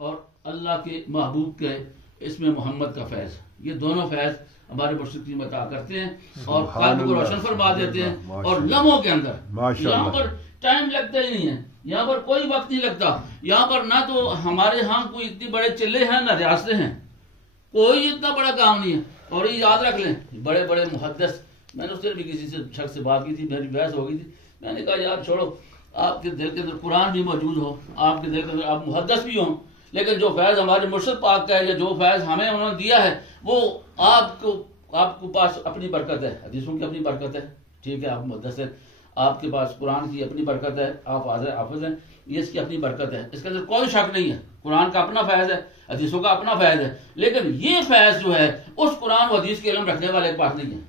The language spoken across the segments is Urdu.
اور اللہ کے محبوب کے اس میں محمد کا فیض، یہ دونوں فیض ہمارے مرشد کی عطا کرتے ہیں اور قلب کو روشن فرما دیتے ہیں، اور لمحوں کے اندر یہاں پر ٹائم لگتا ہی نہیں ہے، یہاں پر کوئی وقت نہیں لگتا، یہاں پر نہ تو ہمارے ہاں کوئی اتنے بڑے چلے ہیں نہ ریاستیں ہیں، کوئی اتنا بڑا کام نہیں ہے۔ اور یہ یاد رکھ لیں، بڑے بڑے محدث، میں نے اس دن بھی کسی سے شخص سے بات کی تھی، میری بحث ہو گئی تھی، میں نے کہا یار چھوڑو، آپ کے دل کے اندر قرآن بھی موجود ہو، آپ کے دل کے اندر آپ محدث بھی ہوں، لیکن جو فیض ہمارے مرشد پاک کا ہے یا جو فیض ہمیں انہوں نے دیا ہے وہ آپ کو پاس اپنی برکت ہے، حدیثوں کی اپنی برکت ہے، ٹھیک ہے، آپ محدث ہیں، آپ کے پاس قرآن کی اپنی برکت ہے، آپ حافظ ہیں، یہ اس کی اپنی برکت ہے، اس کے اندر کوئی شک نہیں ہے، قرآن کا اپنا فیض ہے، حدیثوں کا اپنا فیض ہے، لیکن یہ فیض جو ہے اس قرآن و حدیث کے علم رکھنے والے کے پاس نہیں ہے،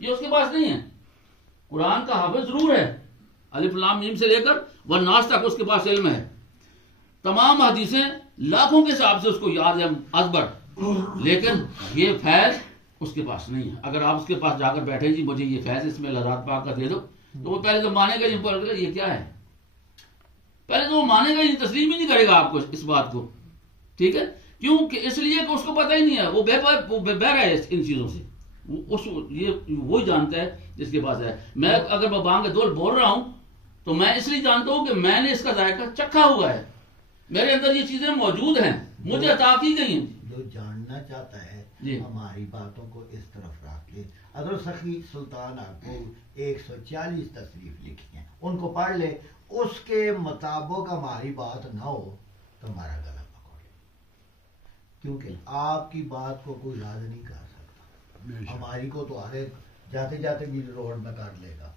یہ اس کے پاس نہیں ہے۔ قرآن کا حافظ ضرور ہے، الف لام میم سے لے کر والناس تک اس کے پاس علم ہے، تمام حدیثیں لاکھوں کے حساب سے اس کو یاد ہے ازبر، لیکن یہ فیض اس کے پاس نہیں ہے۔ اگر آپ اس کے پاس جا کر بیٹھے جی مجھے یہ فیض اس میں اللہ ذات پاک کا دے دو، تو وہ پہلے تو مانے گا نہیں، یہ کیا ہے، پہلے تو وہ مانے گا ہی نہیں، تسلیم ہی نہیں کرے گا آپ کو اس بات کو، ٹھیک ہے، کیونکہ اس لیے کہ اس کو پتہ ہی نہیں ہے، وہ بہرا ہے ان چیزوں سے، یہ وہی جانتا ہے جس کے پاس ہے۔ میں اگر بانگ دول بول رہا ہوں تو میں اس لیے جانتا ہوں کہ میں نے اس کا ذائقہ چکھا ہوا ہے، میرے اندر یہ چیزیں موجود ہیں، مجھے عطا کی گئی ہیں۔ جو جاننا چاہتا ہے جی ہماری باتوں کو اس طرف رکھ کے، اگر سخی سلطان آپ کو 140 تصریف لکھی ہیں ان کو پڑھ لے، اس کے مطابق ہماری بات نہ ہو تو ہمارا گلا پکڑ لے، کیونکہ آپ کی بات کو کوئی یاد نہیں کر سکتا، ہماری کو تو ہر ایک جاتے جاتے بھی روڈ میں کر لے گا،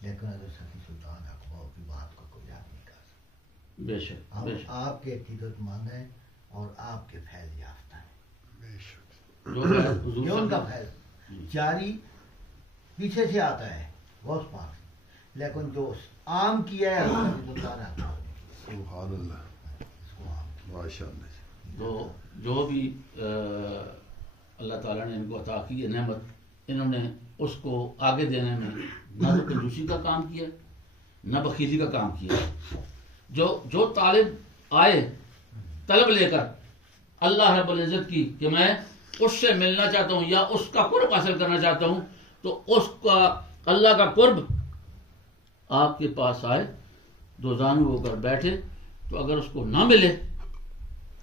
لیکن اگر سخی سلطان اقبال کی بات کو کوئی یاد نہیں کر سکتا۔ بے شک ہم آپ کے عقیدت مند ہیں اور آپ کے فیض یافتہ ہیں، یہ ان کا فیض جاری پیچھے سے آتا ہے غوث پاک سے، لیکن جو عام کیا ہے سبحان اللہ، ماشاء اللہ۔ تو جو بھی اللہ تعالیٰ نے ان کو عطا کی ہے نعمت، انہوں نے اس کو آگے دینے میں نہ تو کنجوسی کا کام کیا نہ بخیلی کا کام کیا۔ جو طالب آئے طلب لے کر اللہ رب العزت کی کہ میں اس سے ملنا چاہتا ہوں یا اس کا قرب حاصل کرنا چاہتا ہوں، تو اس کا اللہ کا قرب آپ کے پاس آئے، دو زانو ہو کر بیٹھے، تو اگر اس کو نہ ملے،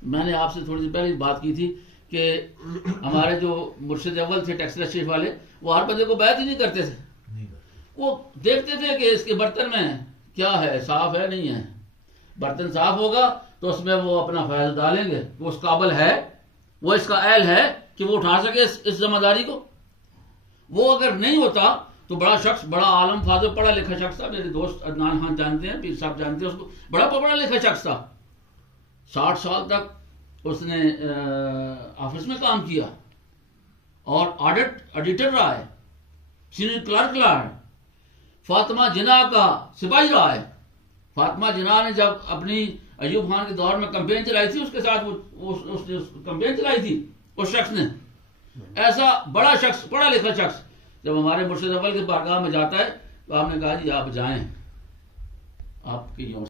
میں نے آپ سے تھوڑی سی پہلے بات کی تھی کہ ہمارے جو مرشد اول تھے ٹیکسلا شریف والے، وہ ہر بندے کو بیعت ہی نہیں کرتے تھے، وہ دیکھتے تھے کہ اس کے برتن میں کیا ہے، صاف ہے نہیں ہے، برتن صاف ہوگا تو اس میں وہ اپنا فیض ڈالیں گے، وہ اس قابل ہے، وہ اس کا اہل ہے کہ وہ اٹھا سکے اس ذمہ داری کو۔ وہ اگر نہیں ہوتا تو بڑا شخص، بڑا عالم فاضل پڑھا لکھا شخص تھا، میرے دوست عدنان خان جانتے ہیں، پیر صاحب جانتے ہیں اس کو، بڑا پڑھا لکھا شخص تھا، 60 سال تک اس نے آفس میں کام کیا اور آڈیٹر رہا ہے، سینئر کلرک رہا ہے، فاطمہ جناح کا سپاہی رہا ہے۔ فاطمہ جناح نے جب اپنی ایوب خان کے دور میں کمپین چلائی تھی، اس کے ساتھ اس نے کمپین چلائی تھی اس شخص نے۔ ایسا بڑا شخص، پڑھا لکھا شخص جب ہمارے مرشد اول کے بارگاہ میں جاتا ہے تو آپ نے کہا جی آپ جائیں، آپ کی